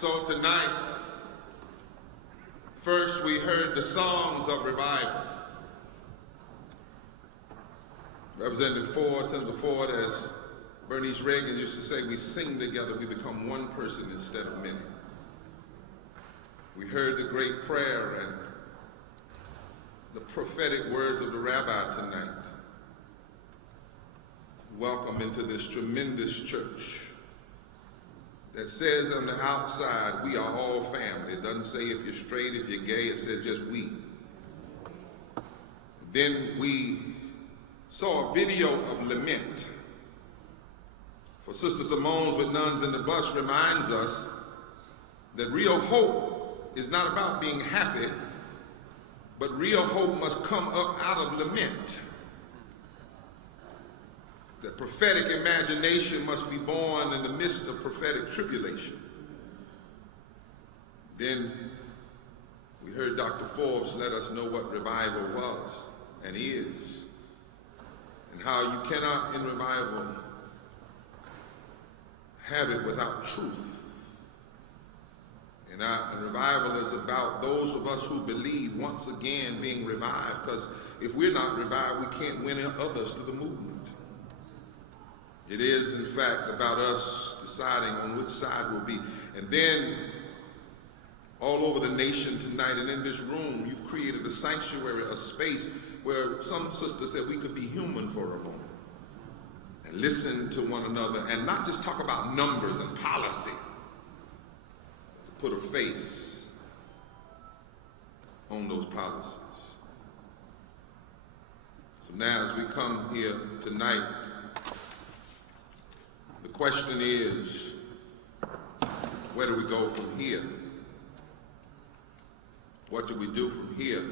So tonight, first we heard the songs of revival. Representative Ford, Senator Ford, as Bernice Reagan used to say, we sing together, we become one person instead of many. We heard the great prayer and the prophetic words of the rabbi tonight. Welcome into this tremendous church that says on the outside, we are all family. It doesn't say if you're straight, if you're gay, it says just we. Then we saw a video of lament. For Sister Simone's with Nuns in the Bus reminds us that real hope is not about being happy, but real hope must come up out of lament. The prophetic imagination must be born in the midst of prophetic tribulation. Then we heard Dr. Forbes let us know what revival was and is, and how you cannot in revival have it without truth. And revival is about those of us who believe once again being revived, because if we're not revived, we can't win others to the movement. It is, in fact, about us deciding on which side we'll be. And then, all over the nation tonight and in this room, you've created a sanctuary, a space where some sisters said we could be human for a moment and listen to one another and not just talk about numbers and policy, but put a face on those policies. So now as we come here tonight, the question is, where do we go from here? What do we do from here?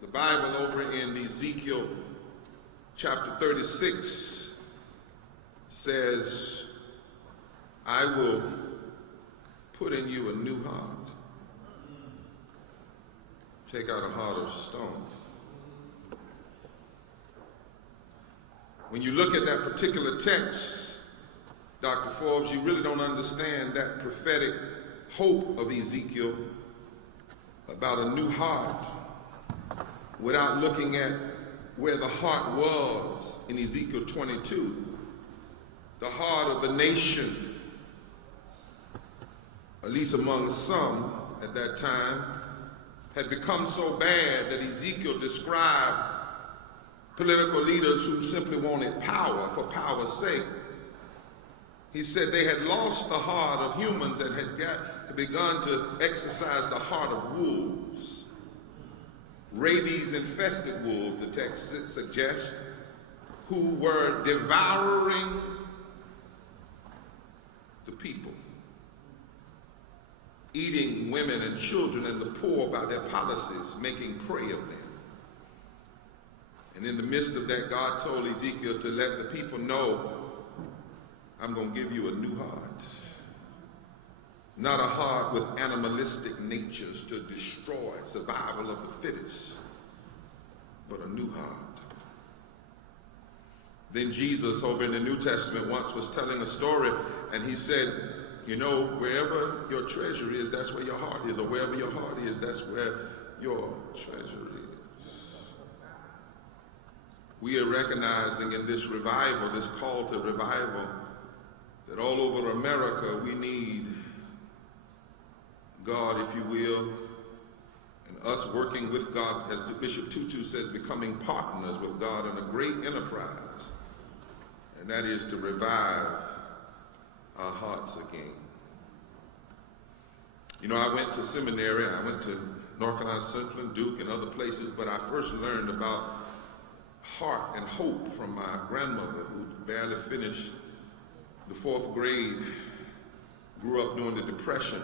The Bible over in Ezekiel chapter 36 says, I will put in you a new heart. Take out a heart of stone. When you look at that particular text, Dr. Forbes, you really don't understand that prophetic hope of Ezekiel about a new heart without looking at where the heart was in Ezekiel 22. The heart of the nation, at least among some at that time, had become so bad that Ezekiel described political leaders who simply wanted power for power's sake. He said they had lost the heart of humans and had begun to exercise the heart of wolves. Rabies-infested wolves, the text suggests, who were devouring the people, eating women and children and the poor by their policies, making prey of them. And in the midst of that, God told Ezekiel to let the people know, I'm going to give you a new heart. Not a heart with animalistic natures to destroy survival of the fittest, but a new heart. Then Jesus, over in the New Testament, once was telling a story, and he said, you know, wherever your treasure is, that's where your heart is, or wherever your heart is, that's where your treasure is. We are recognizing in this revival, this call to revival, that all over America we need God, if you will, and us working with God, as Bishop Tutu says, becoming partners with God in a great enterprise, and that is to revive our hearts again. You know, I went to seminary, I went to North Carolina Central and Duke and other places, but I first learned about heart and hope from my grandmother, who barely finished the 4th grade, grew up during the Depression.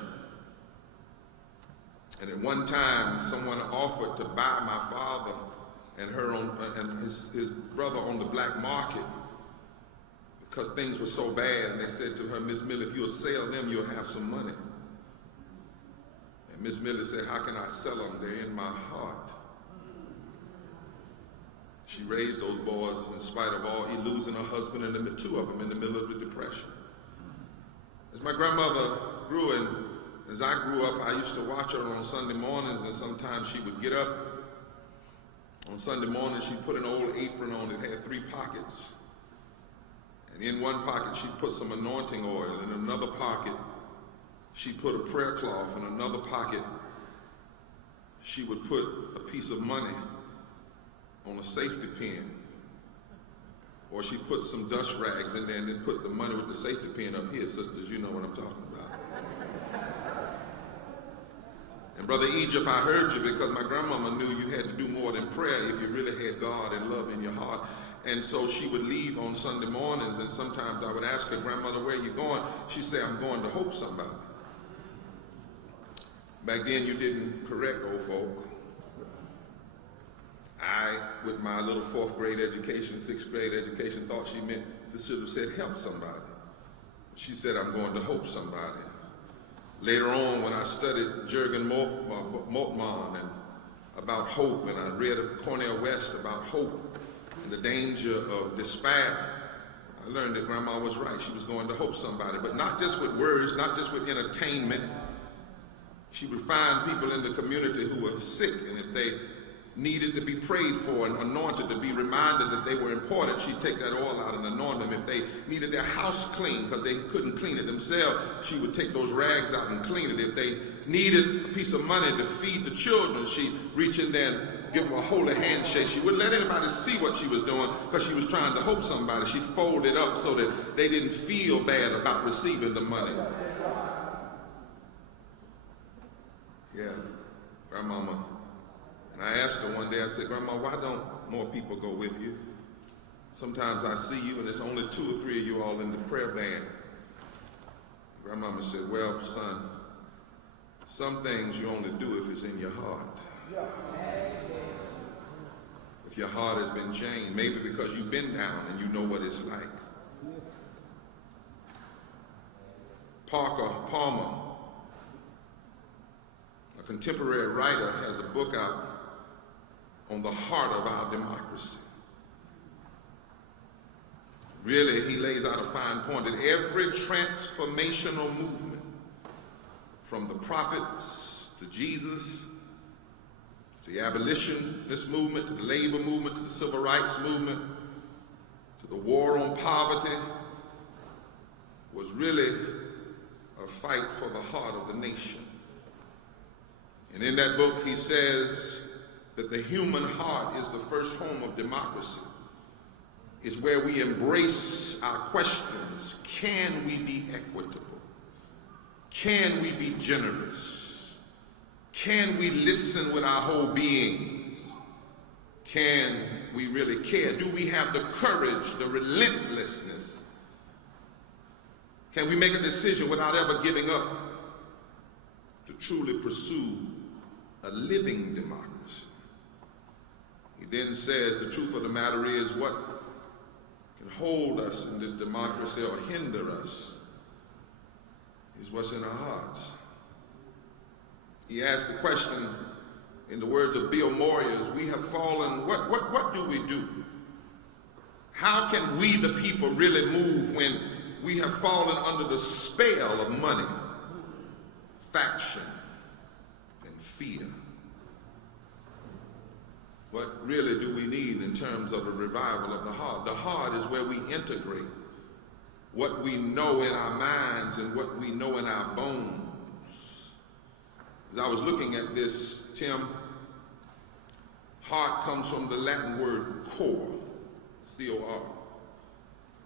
And at one time, someone offered to buy my father and her and his brother on the black market because things were so bad. And they said to her, Miss Miller, if you'll sell them, you'll have some money. And Miss Miller said, how can I sell them? They're in my heart. She raised those boys in spite of all, losing her husband and two of them in the middle of the Depression. As my grandmother grew and as I grew up, I used to watch her on Sunday mornings, and sometimes she would get up on Sunday morning. She'd put an old apron on that had 3 pockets. And in one pocket, she'd put some anointing oil. In another pocket, she'd put a prayer cloth. In another pocket, she would put a piece of money on a safety pin. Or she'd put some dust rags in there and then put the money with the safety pin up here. Sisters, you know what I'm talking about. And Brother Egypt, I heard you because my grandmama knew you had to do more than prayer if you really had God and love in your heart. And so she would leave on Sunday mornings, and sometimes I would ask her, Grandmother, where are you going? She'd say, I'm going to Hope Somebody. Back then you didn't correct old folk. I, with my little 4th grade education, 6th grade education, thought she meant, she should have said, help somebody. She said, I'm going to Hope Somebody. Later on, when I studied Jürgen Moltmann and about hope, and I read Cornel West about hope and the danger of despair, I learned that Grandma was right. She was going to hope somebody, but not just with words, not just with entertainment. She would find people in the community who were sick, and if they needed to be prayed for and anointed, to be reminded that they were important, she'd take that oil out and anoint them. If they needed their house cleaned because they couldn't clean it themselves, she would take those rags out and clean it. If they needed a piece of money to feed the children, she'd reach in there and give them a holy handshake. She wouldn't let anybody see what she was doing because she was trying to hope somebody. She'd fold it up so that they didn't feel bad about receiving the money. Yeah, Grandmama. And I asked her one day, I said, Grandma, why don't more people go with you? Sometimes I see you and there's only 2 or 3 of you all in the prayer band. Grandmama said, well, son, some things you only do if it's in your heart. If your heart has been changed, maybe because you've been down and you know what it's like. Parker Palmer, a contemporary writer, has a book out on the heart of our democracy. Really, he lays out a fine point that every transformational movement, from the prophets to Jesus, to the abolitionist movement, to the labor movement, to the civil rights movement, to the war on poverty, was really a fight for the heart of the nation. And in that book, he says that the human heart is the first home of democracy. It's where we embrace our questions. Can we be equitable? Can we be generous? Can we listen with our whole beings? Can we really care? Do we have the courage, the relentlessness? Can we make a decision without ever giving up to truly pursue a living democracy? He then says the truth of the matter is what can hold us in this democracy or hinder us is what's in our hearts. He asked the question in the words of Bill Moyers, we have fallen, what do we do? How can we the people really move when we have fallen under the spell of money, faction, and fear? What really do we need in terms of a revival of the heart? The heart is where we integrate what we know in our minds and what we know in our bones. As I was looking at this, Tim, heart comes from the Latin word cor, C-O-R.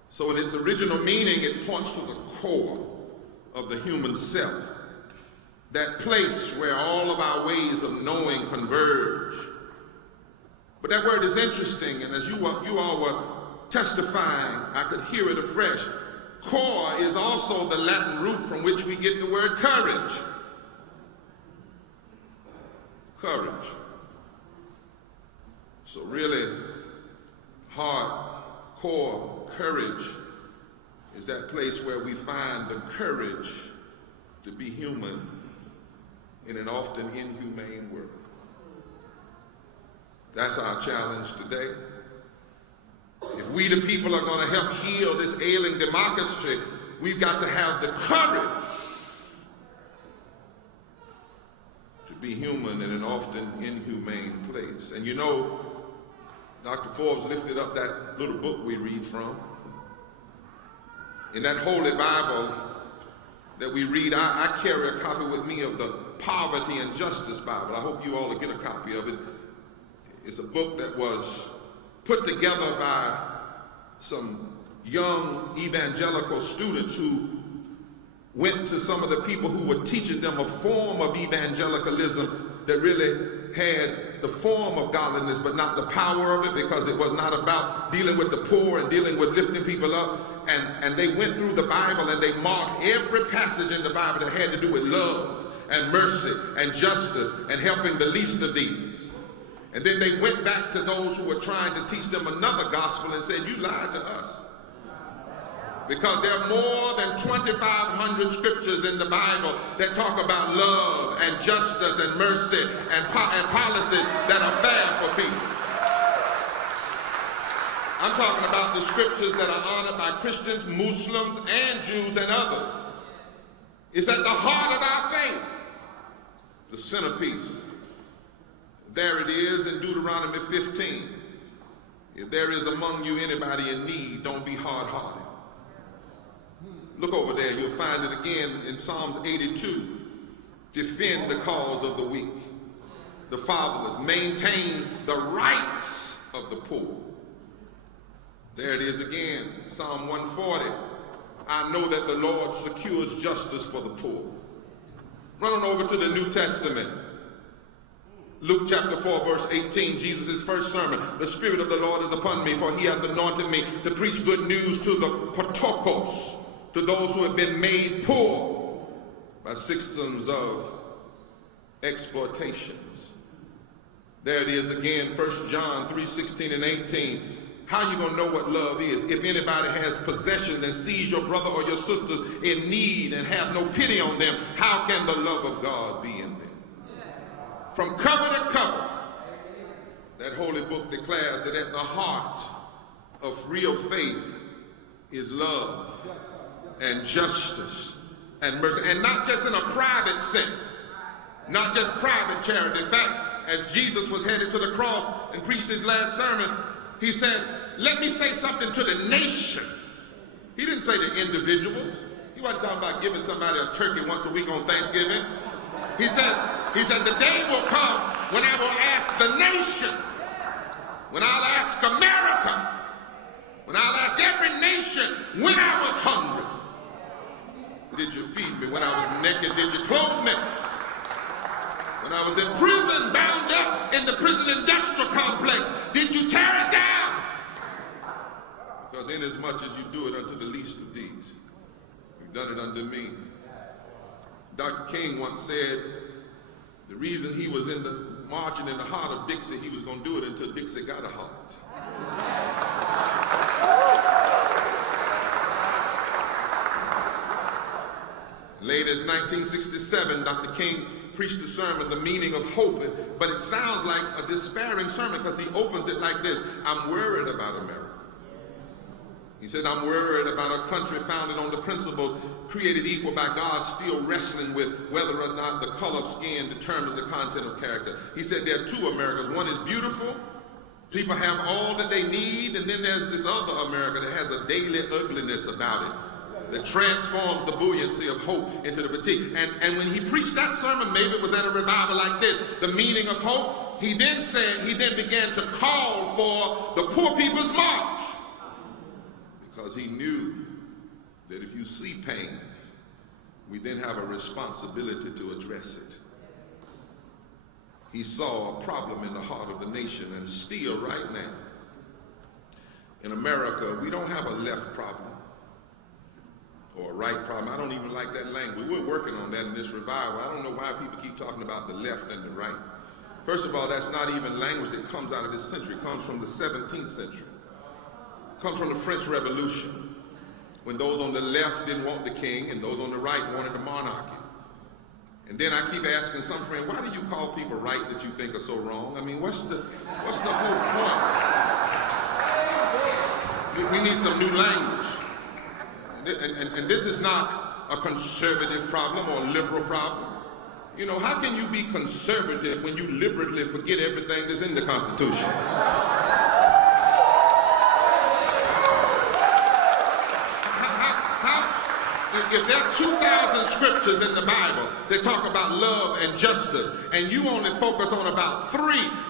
So in its original meaning, it points to the core of the human self, that place where all of our ways of knowing converge. But that word is interesting, and as you all were testifying, I could hear it afresh. Core is also the Latin root from which we get the word courage. Courage. So really, heart, core, courage is that place where we find the courage to be human in an often inhumane world. That's our challenge today. If we the people are going to help heal this ailing democracy, we've got to have the courage to be human in an often inhumane place. And you know, Dr. Forbes lifted up that little book we read from. In that Holy Bible that we read, I carry a copy with me of the Poverty and Justice Bible. I hope you all will get a copy of it. It's a book that was put together by some young evangelical students who went to some of the people who were teaching them a form of evangelicalism that really had the form of godliness but not the power of it, because it was not about dealing with the poor and dealing with lifting people up. And they went through the Bible and they marked every passage in the Bible that had to do with love and mercy and justice and helping the least of these. And then they went back to those who were trying to teach them another gospel and said, you lied to us. Because there are more than 2,500 scriptures in the Bible that talk about love and justice and mercy and policies that are fair for people. I'm talking about the scriptures that are honored by Christians, Muslims, and Jews and others. It's at the heart of our faith, the centerpiece. There it is in Deuteronomy 15. If there is among you anybody in need, don't be hard-hearted. Look over there, you'll find it again in Psalms 82. Defend the cause of the weak, the fatherless, maintain the rights of the poor. There it is again, Psalm 140. I know that the Lord secures justice for the poor. Run on over to the New Testament. Luke chapter 4, verse 18, Jesus' first sermon. The Spirit of the Lord is upon me, for he hath anointed me to preach good news to the patokos, to those who have been made poor by systems of exploitations. There it is again, 1 John 3, 16 and 18. How are you going to know what love is? If anybody has possession and sees your brother or your sister in need and have no pity on them, how can the love of God be in them? From cover to cover, that holy book declares that at the heart of real faith is love and justice and mercy, and not just in a private sense, not just private charity. In fact, as Jesus was headed to the cross and preached his last sermon, he said, let me say something to the nation. He didn't say to individuals. He wasn't talking about giving somebody a turkey once a week on Thanksgiving. He said, the day will come when I will ask the nation, when I'll ask America, when I'll ask every nation, when I was hungry, did you feed me? When I was naked, did you clothe me? When I was in prison, bound up in the prison industrial complex, did you tear it down? Because inasmuch as you do it unto the least of these, you've done it unto me. Dr. King once said the reason he was marching in the heart of Dixie, he was going to do it until Dixie got a heart. Late as 1967, Dr. King preached the sermon, The Meaning of Hope, but it sounds like a despairing sermon because he opens it like this: I'm worried about America. He said, I'm worried about a country founded on the principles created equal by God, still wrestling with whether or not the color of skin determines the content of character. He said there are two Americas. One is beautiful. People have all that they need. And then there's this other America that has a daily ugliness about it that transforms the buoyancy of hope into the fatigue. And when he preached that sermon, maybe it was at a revival like this, The Meaning of Hope, he then began to call for the Poor People's March. Because he knew that if you see pain, we then have a responsibility to address it. He saw a problem in the heart of the nation, and still right now, in America, we don't have a left problem or a right problem. I don't even like that language. We're working on that in this revival. I don't know why people keep talking about the left and the right. First of all, that's not even language that comes out of this century. It comes from the 17th century. Comes from the French Revolution, when those on the left didn't want the king and those on the right wanted the monarchy. And then I keep asking some friend, why do you call people right that you think are so wrong? I mean, what's the whole point? We need some new language. And and this is not a conservative problem or a liberal problem. You know, how can you be conservative when you liberally forget everything that's in the Constitution? If there are 2,000 scriptures in the Bible that talk about love and justice, and you only focus on about 3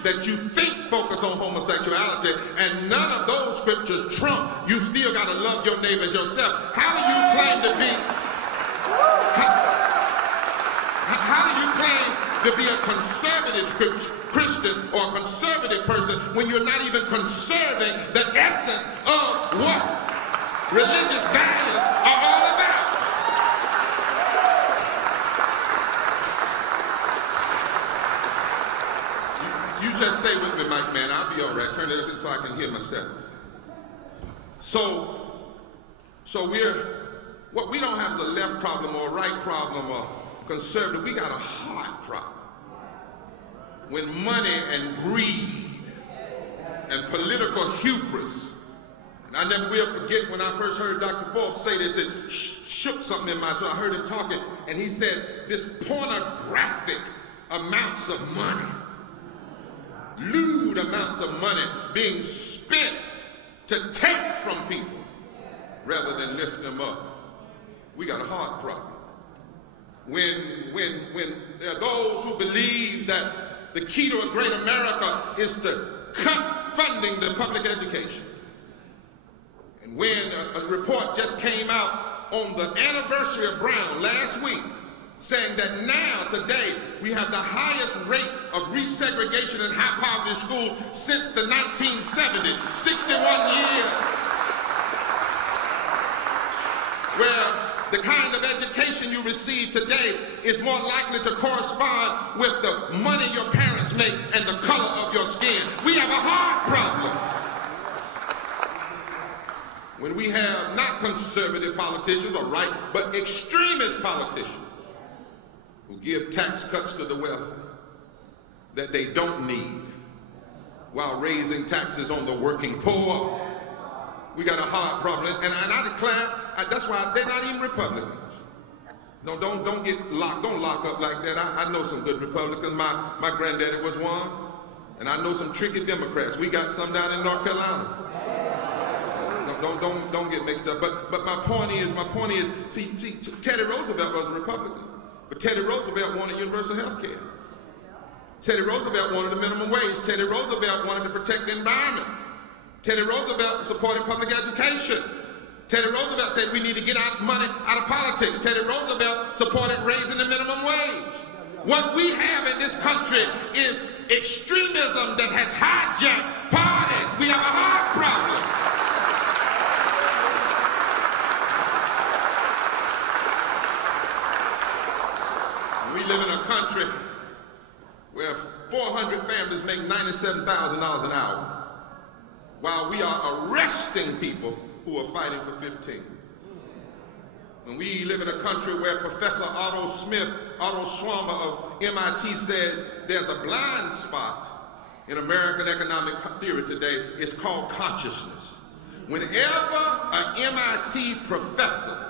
that you think focus on homosexuality, and none of those scriptures trump, you still got to love your neighbors yourself. How do you claim to be? How do you claim to be a conservative Christian or a conservative person when you're not even conserving the essence of what religious values are all about? You just stay with me, Mike, man. I'll be all right. Turn it up so I can hear myself. So we don't have the left problem or right problem or conservative. We got a heart problem. When money and greed and political hubris, and I never will forget when I first heard Dr. Forbes say this, it shook something in my soul. I heard him talking, and he said, this pornographic amounts of money, lewd amounts of money being spent to take from people rather than lift them up. We got a heart problem. When there are those who believe that the key to a great America is to cut funding to public education. And when a report just came out on the anniversary of Brown last week, saying that now, today, we have the highest rate of resegregation in high poverty schools since the 1970s, 61 years, where the kind of education you receive today is more likely to correspond with the money your parents make and the color of your skin. We have a heart problem. When we have not conservative politicians or right, but extremist politicians who give tax cuts to the wealthy that they don't need while raising taxes on the working poor. We got a hard problem, and I declare that's why they're not even Republicans. No, don't get locked, don't lock up like that. I know some good Republicans. My granddaddy was one, and I know some tricky Democrats. We got some down in North Carolina. Don't get mixed up. But my point is, see, Teddy Roosevelt was a Republican, but Teddy Roosevelt wanted universal health care. Teddy Roosevelt wanted a minimum wage. Teddy Roosevelt wanted to protect the environment. Teddy Roosevelt supported public education. Teddy Roosevelt said we need to get our money out of politics. Teddy Roosevelt supported raising the minimum wage. What we have in this country is extremism that has hijacked parties. We have a heart problem. We live in a country where 400 families make $97,000 an hour, while we are arresting people who are fighting for 15. And we live in a country where Professor Otto Schwammer of MIT says there's a blind spot in American economic theory today. It's called consciousness. Whenever an MIT professor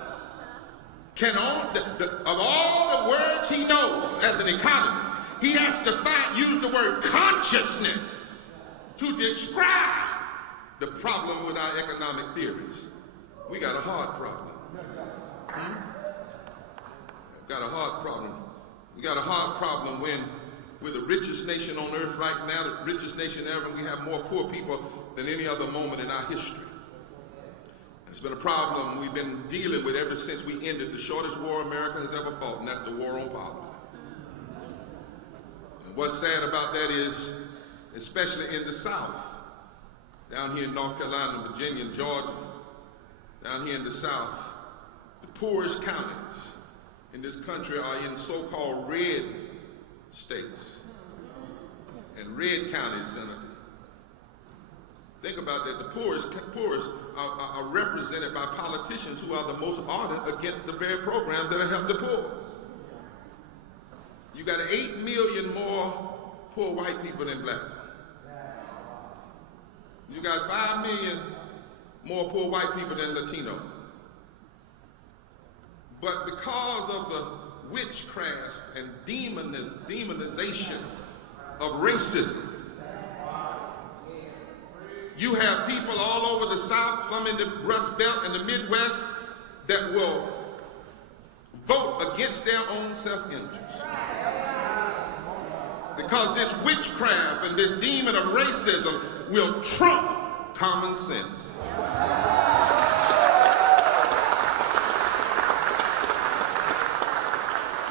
can of all the words he knows as an economist, he has to use the word consciousness to describe the problem with our economic theories. We got a hard problem. Got a hard problem. We got a hard problem when we're the richest nation on earth right now, the richest nation ever. We have more poor people than any other moment in our history. It's been a problem we've been dealing with ever since we ended the shortest war America has ever fought, and that's the war on poverty. And what's sad about that is, especially in the South, down here in North Carolina, Virginia, and Georgia, down here in the South, the poorest counties in this country are in so-called red states and red counties, Senator. Think about that. The poorest are represented by politicians who are the most ardent against the very programs that help the poor. You got 8 million more poor white people than black. You got 5 million more poor white people than Latino. But because of the witchcraft and demonization of racism, you have people all over the South, some in the Rust Belt and the Midwest, that will vote against their own self-interest. Because this witchcraft and this demon of racism will trump common sense.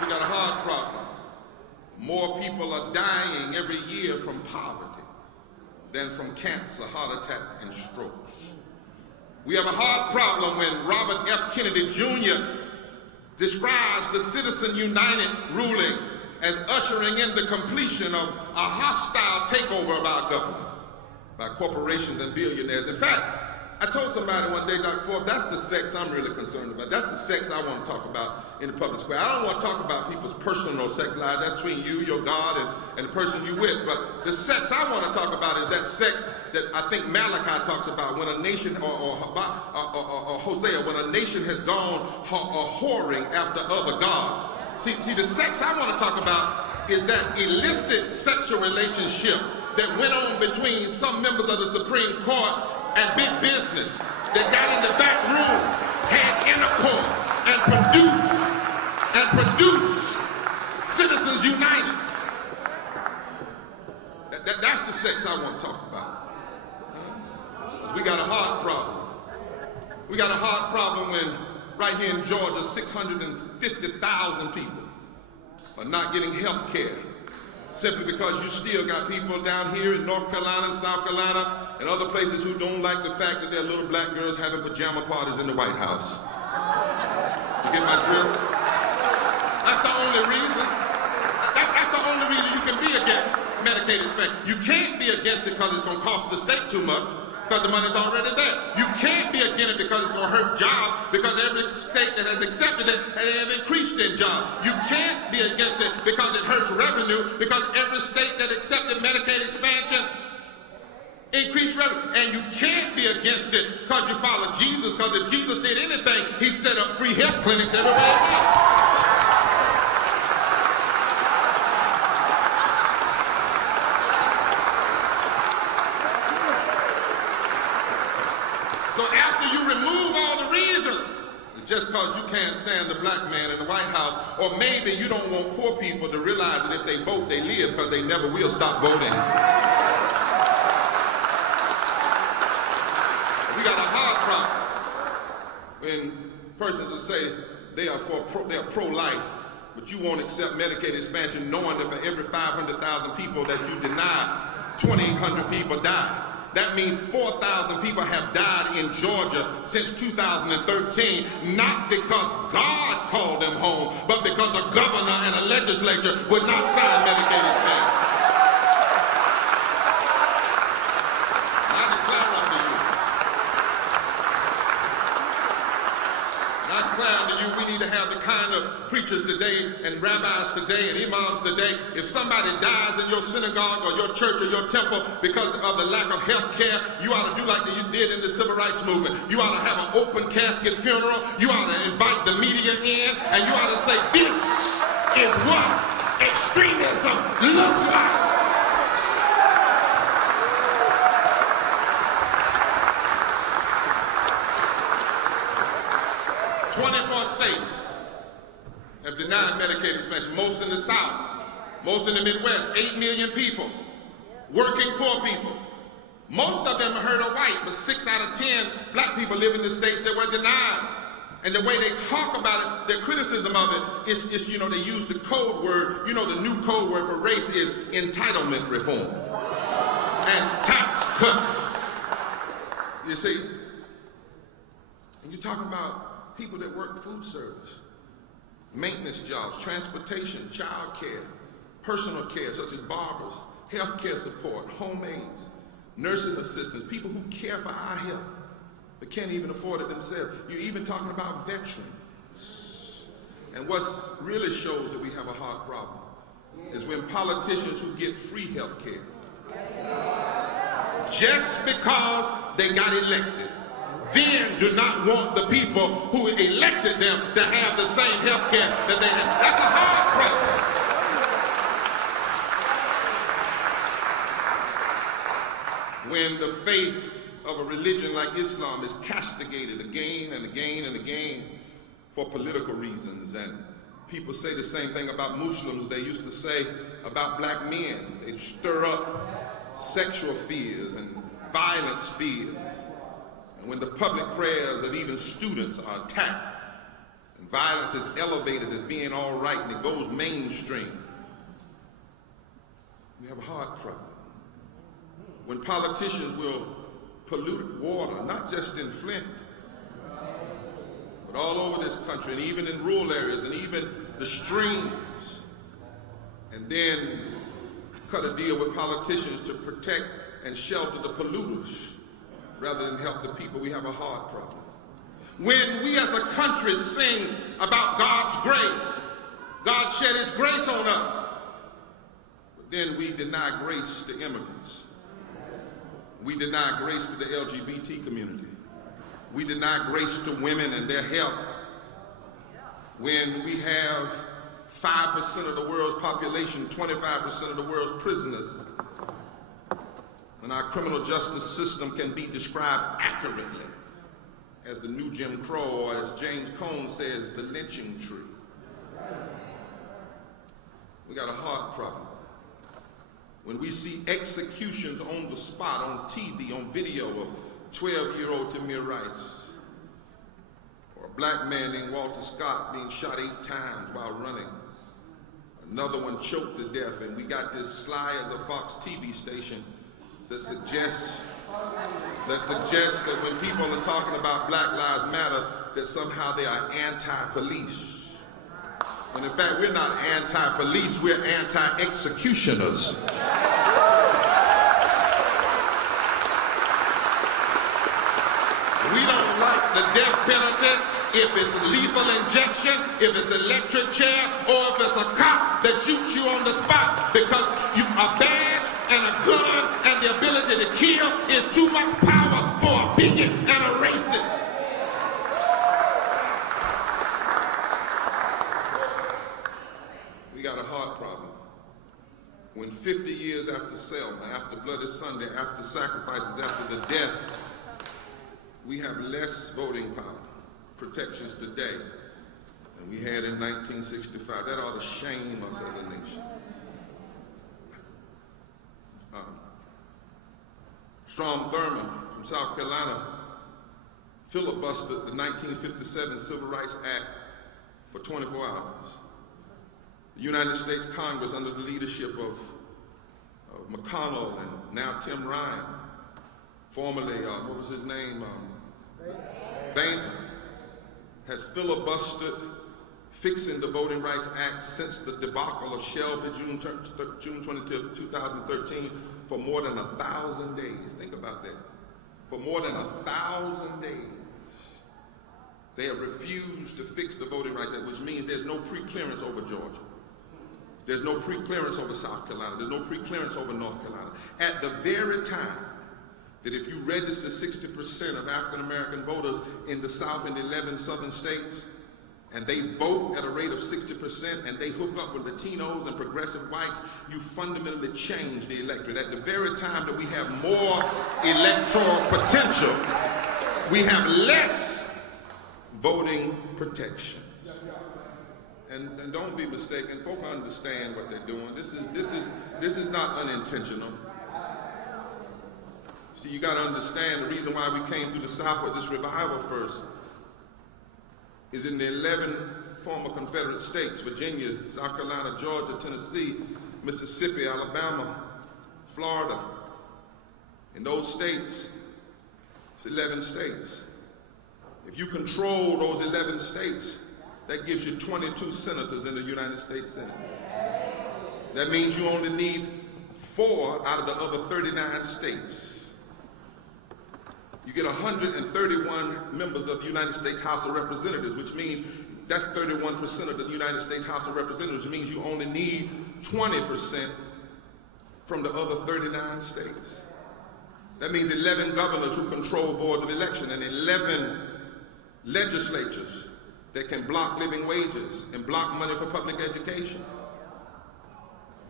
We got a hard problem. More people are dying every year from poverty than from cancer, heart attack, and strokes. We have a hard problem when Robert F. Kennedy Jr. describes the Citizen United ruling as ushering in the completion of a hostile takeover of our government by corporations and billionaires. In fact, I told somebody one day, Dr. Forbes, that's the sex I'm really concerned about. That's the sex I want to talk about in the public square. I don't want to talk about people's personal sex lives. That's between you, your God, and the person you with. But the sex I want to talk about is that sex that I think Malachi talks about when a nation, or Hosea, when a nation has gone whoring after other gods. See, the sex I want to talk about is that illicit sexual relationship that went on between some members of the Supreme Court and big business that got in the back room, had intercourse, and produced Citizens United. That's the sex I want to talk about. We got a hard problem. We got a hard problem when right here in Georgia, 650,000 people are not getting health care simply because you still got people down here in North Carolina, South Carolina, and other places who don't like the fact that there are little black girls having pajama parties in the White House. You get my drift? That's the only reason. That's the only reason you can be against Medicaid expansion. You can't be against it because it's going to cost the state too much, because the money's already there. You can't be against it because it's going to hurt jobs, because every state that has accepted it has increased their jobs. You can't be against it because it hurts revenue, because every state that accepted Medicaid expansion increased revenue. And you can't be against it because you follow Jesus, because if Jesus did anything, he set up free health clinics everywhere else. Just because you can't stand the black man in the White House, or maybe you don't want poor people to realize that if they vote, they live, because they never will stop voting. We got a hard problem when persons will say they are pro-life, but you won't accept Medicaid expansion, knowing that for every 500,000 people that you deny, 2,800 people die. That means 4,000 people have died in Georgia since 2013, not because God called them home, but because a governor and a legislature would not sign Medicaid expansion. I declare unto you, we need to have the kind of preachers today and rabbis today and imams today. If somebody dies in your synagogue or your church or your temple because of the lack of health care, you ought to do like you did in the civil rights movement. You ought to have an open casket funeral. You ought to invite the media in, and you ought to say, this is what extremism looks like. 24 states have denied Medicaid expansion, most in the South, most in the Midwest, 8 million people, working poor people. Most of them are hurt or white, but 6 out of 10 black people live in the states that were denied. And the way they talk about it, their criticism of it is they use the code word, the new code word for race is entitlement reform and tax cuts. You see, and you're talking about people that work food service, maintenance jobs, transportation, child care, personal care such as barbers, health care support, home aides, nursing assistants, people who care for our health but can't even afford it themselves. You're even talking about veterans. And what really shows that we have a hard problem is when politicians who get free health care just because they got elected then do not want the people who elected them to have the same health care that they have. That's a hard problem. When the faith of a religion like Islam is castigated again and again and again for political reasons, and people say the same thing about Muslims they used to say about black men. They stir up sexual fears and violence fears. And when the public prayers of even students are attacked and violence is elevated as being all right and it goes mainstream, we have a hard problem. When politicians will pollute water, not just in Flint, but all over this country, and even in rural areas, and even the streams, and then cut a deal with politicians to protect and shelter the polluters rather than help the people, we have a hard problem. When we as a country sing about God's grace, God shed his grace on us, but then we deny grace to immigrants. We deny grace to the LGBT community. We deny grace to women and their health. When we have 5% of the world's population, 25% of the world's prisoners, when our criminal justice system can be described accurately as the new Jim Crow, or as James Cone says, the lynching tree. We got a hard problem. When we see executions on the spot, on TV, on video of 12-year-old Tamir Rice, or a black man named Walter Scott being shot 8 times while running, another one choked to death, and we got this Sly as a Fox TV station that suggests that when people are talking about Black Lives Matter, that somehow they are anti-police. When in fact, we're not anti-police, we're anti-executioners. We don't like the death penalty if it's lethal injection, if it's electric chair, or if it's a cop that shoots you on the spot because a badge and a gun and the ability to kill is too much power for a bigot and a racist. We got a hard problem. When 50 years after Selma, after Bloody Sunday, after sacrifices, after the death, we have less voting power protections today than we had in 1965. That ought to shame us as a nation. Strom Thurmond from South Carolina filibustered the 1957 Civil Rights Act for 24 hours. The United States Congress, under the leadership of McConnell and now Tim Ryan, formerly, what was his name? Boehner, has filibustered fixing the Voting Rights Act since the debacle of Shelby, June 22, 2013, for more than 1,000 days. Think about that. For more than 1,000 days, they have refused to fix the Voting Rights Act, which means there's no pre-clearance over Georgia. There's no pre-clearance over South Carolina. There's no pre-clearance over North Carolina. At the very time that if you register 60% of African-American voters in the South and 11 southern states, and they vote at a rate of 60%, and they hook up with Latinos and progressive whites, you fundamentally change the electorate. At the very time that we have more electoral potential, we have less voting protection. And don't be mistaken, folk understand what they're doing. This is not unintentional. See, you got to understand the reason why we came through the South with this revival first is in the 11 former Confederate states, Virginia, South Carolina, Georgia, Tennessee, Mississippi, Alabama, Florida. In those states, it's 11 states. If you control those 11 states, that gives you 22 senators in the United States Senate. That means you only need 4 out of the other 39 states. You get 131 members of the United States House of Representatives, which means that's 31% of the United States House of Representatives, which means you only need 20% from the other 39 states. That means 11 governors who control boards of election and 11 legislatures that can block living wages and block money for public education.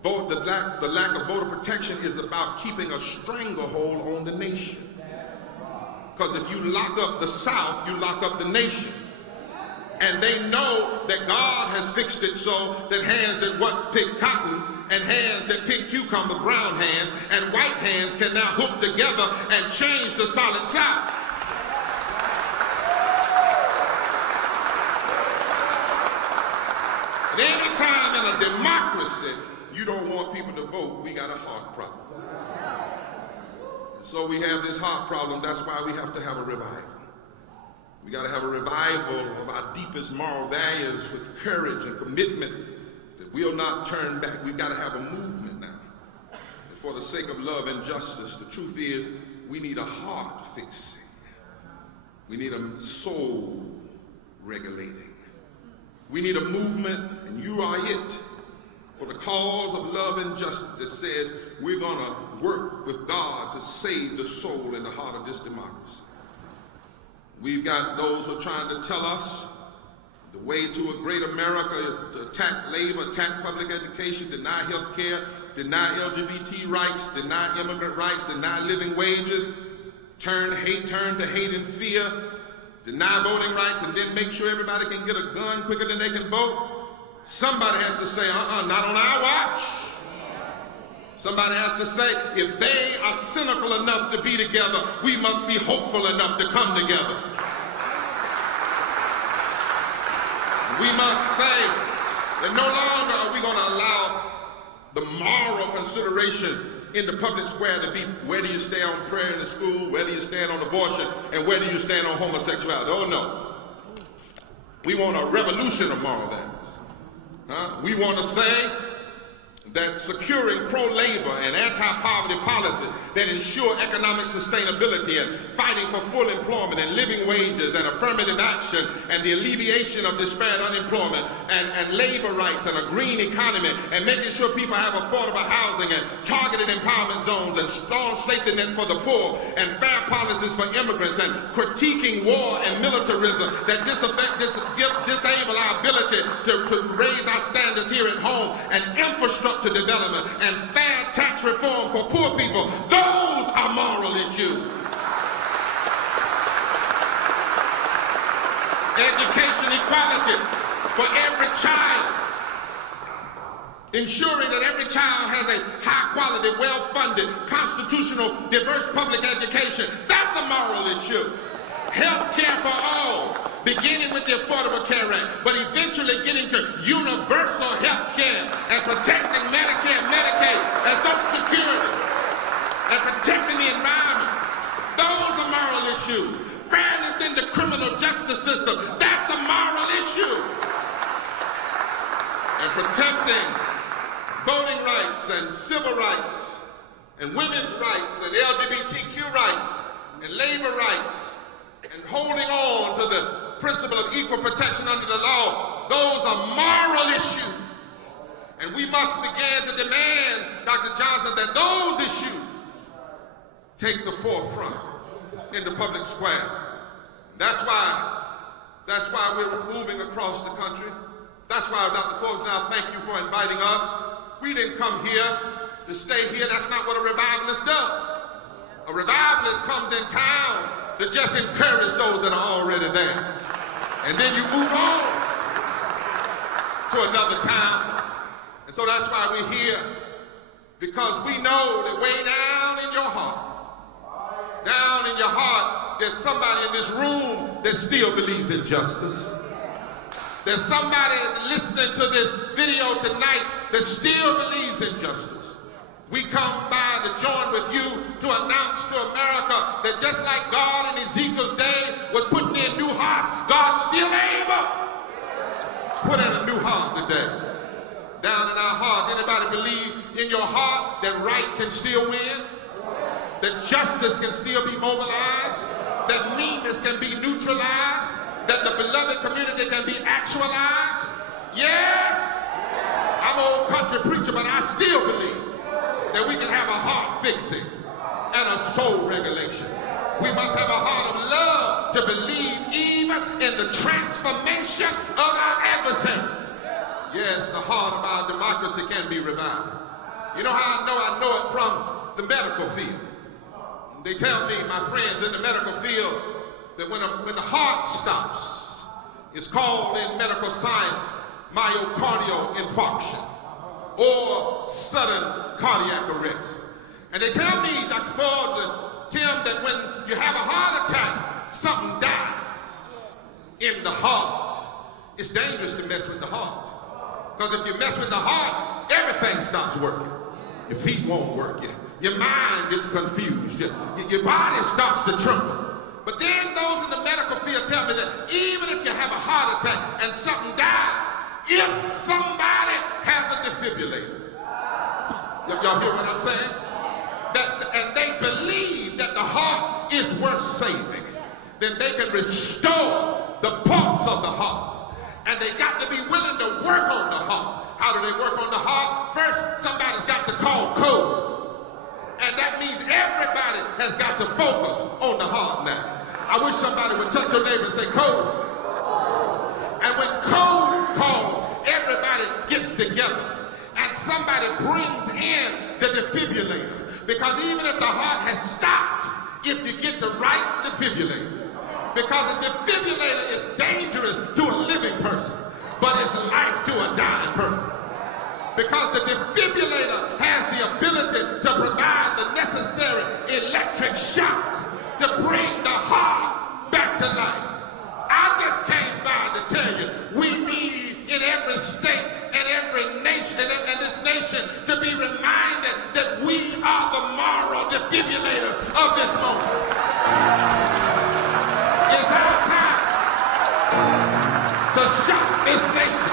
The lack of voter protection is about keeping a stranglehold on the nation. Because if you lock up the South, you lock up the nation. And they know that God has fixed it so that hands that pick cotton and hands that pick cucumber, brown hands, and white hands can now hook together and change the solid South. And any time in a democracy you don't want people to vote, we got a heart problem. And so we have this heart problem. That's why we have to have a revival. We got to have a revival of our deepest moral values with courage and commitment that we'll not turn back. We've got to have a movement now. And for the sake of love and justice, the truth is we need a heart fixing. We need a soul regulating. We need a movement, and you are it, for the cause of love and justice that says we're going to work with God to save the soul in the heart of this democracy. We've got those who are trying to tell us the way to a great America is to attack labor, attack public education, deny health care, deny LGBT rights, deny immigrant rights, deny living wages, turn to hate and fear, deny voting rights, and then make sure everybody can get a gun quicker than they can vote. Somebody has to say, not on our watch. Somebody has to say, if they are cynical enough to be together, we must be hopeful enough to come together. We must say that no longer are we going to allow the moral consideration in the public square to be where do you stand on prayer in the school, where do you stand on abortion, and where do you stand on homosexuality. Oh no. We want a revolution of moral values. We want to say that securing pro-labor and anti-poverty policy that ensure economic sustainability and fighting for full employment and living wages and affirmative action and the alleviation of disparate unemployment and labor rights and a green economy and making sure people have affordable housing and targeted empowerment zones and strong safety net for the poor and fair policies for immigrants and critiquing war and militarism that disable our ability to raise our standards here at home and infrastructure development and fair tax reform for poor people. Those are moral issues. Education equality for every child. Ensuring that every child has a high quality, well-funded, constitutional, diverse public education. That's a moral issue. Health care for all, beginning with the Affordable Care Act, but eventually getting to universal health care and protecting Medicare and Medicaid and Social Security and protecting the environment. Those are moral issues. Fairness in the criminal justice system, that's a moral issue. And protecting voting rights and civil rights and women's rights and LGBTQ rights and labor rights and holding on to the principle of equal protection under the law, those are moral issues. And we must begin to demand, Dr. Johnson, that those issues take the forefront in the public square. That's why we're moving across the country. That's why, Dr. Forbes, now thank you for inviting us. We didn't come here to stay here. That's not what a revivalist does. A revivalist comes in town to just encourage those that are already there. And then you move on to another town. And so that's why we're here, because we know that way down in your heart, there's somebody in this room that still believes in justice. There's somebody listening to this video tonight that still believes in justice. We come by to join with you to announce to America that just like God in Ezekiel's day was putting in new hearts, God's still able to put in a new heart today. Down in our heart, anybody believe in your heart that right can still win? That justice can still be mobilized? That meanness can be neutralized? That the beloved community can be actualized? Yes! I'm an old country preacher, but I still believe that we can have a heart fixing and a soul regulation. We must have a heart of love to believe even in the transformation of our adversaries. Yes, the heart of our democracy can be revived. You know how I know? I know it from the medical field. They tell me, my friends in the medical field, that when the heart stops, it's called in medical science myocardial infarction or sudden cardiac arrest. And they tell me, Dr. Forbes and Tim, that when you have a heart attack, something dies in the heart. It's dangerous to mess with the heart. Because if you mess with the heart, everything stops working. Your feet won't work. Your mind gets confused. Your body starts to tremble. But then those in the medical field tell me that even if you have a heart attack and something dies, if somebody has a defibrillator, y'all hear what I'm saying? And they believe that the heart is worth saving, then they can restore the pulse of the heart. And they got to be willing to work on the heart. How do they work on the heart? First, somebody's got to call code. And that means everybody has got to focus on the heart now. I wish somebody would touch your neighbor and say code. And when code is called, everybody gets together. And somebody brings in the defibrillator. Because even if the heart has stopped, if you get the right defibrillator. Because a defibrillator is dangerous to a living person, but it's life to a dying person. Because the defibrillator has the ability to provide the necessary electric shock to bring the heart back to life. I just came by to tell you, we need in every state and every nation and this nation to be reminded that we are the moral defibrillators of this moment. It's our time to shock this nation.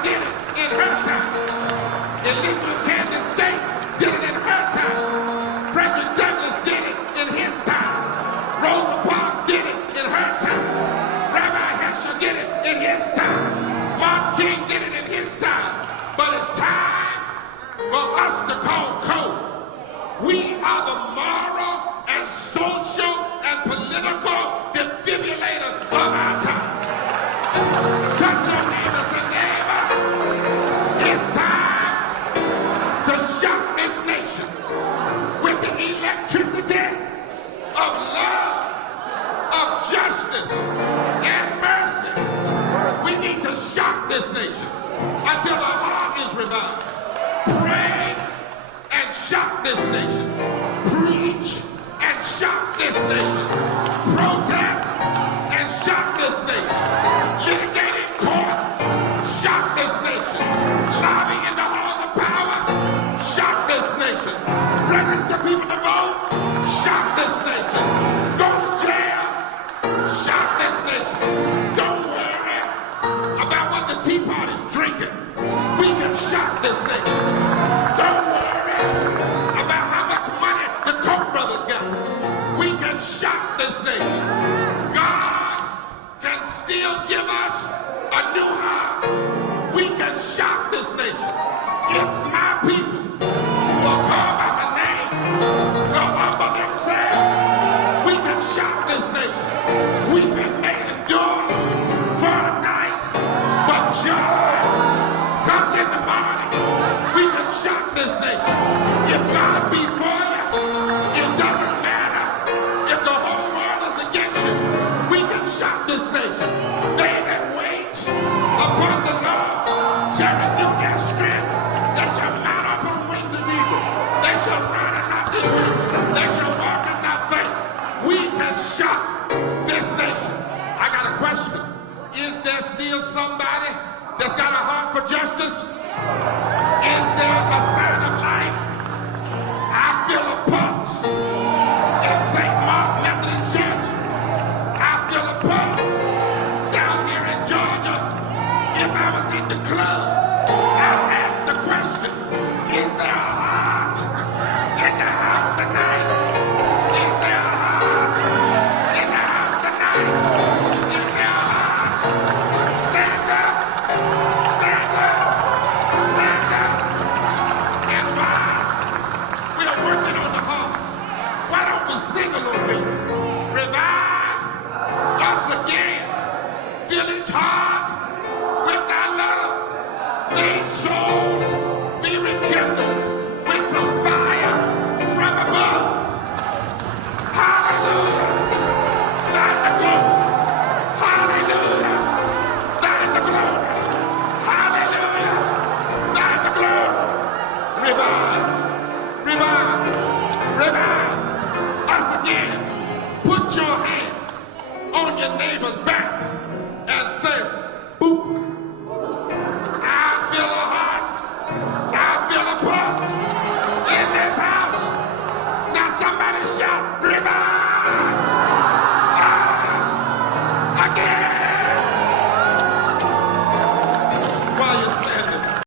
Did it in her time. Elizabeth Candace State did it in her time. Frederick Douglass did it in his time. Rosa Parks did it in her time. Rabbi Heschel did it in his time. Martin King did it in his time. But it's time for us to call code. We are the moral and social and political defibrillators of our time. Touch your neighbors and it's time to shock this nation with the electricity of love, of justice, and mercy. We need to shock this nation until the heart is revived. Pray and shock this nation. Preach and shock this nation. Protest and shock this nation. Litigate in court. Shock this nation. Lobbying in the halls of power. Shock this nation. Register people to vote. Shock this nation. Go to jail. Shock this nation. Don't worry about what the Tea Party's drinking. We can shock this nation. Don't worry about how much money the Koch brothers got. We can shock this nation. God can still give us a new heart. We can shock this nation. If my people will call by the name, go humble themselves, we can shock this nation. Weeping may endure for a night, but joy comes in the morning. We can shock this nation. If God be for you, it doesn't matter if the whole world is against you. We can shock this nation. They that wait upon the Lord shall renew their strength. They shall mount up on wings as eagles. They shall run and not be weary. They shall walk and not faint. We can shock this nation. I got a question. Is there still somebody that's got a heart for justice? Is there a sign of life? I feel a pulse in St. Mark Methodist Church. I feel a pulse down here in Georgia. If I was in the club,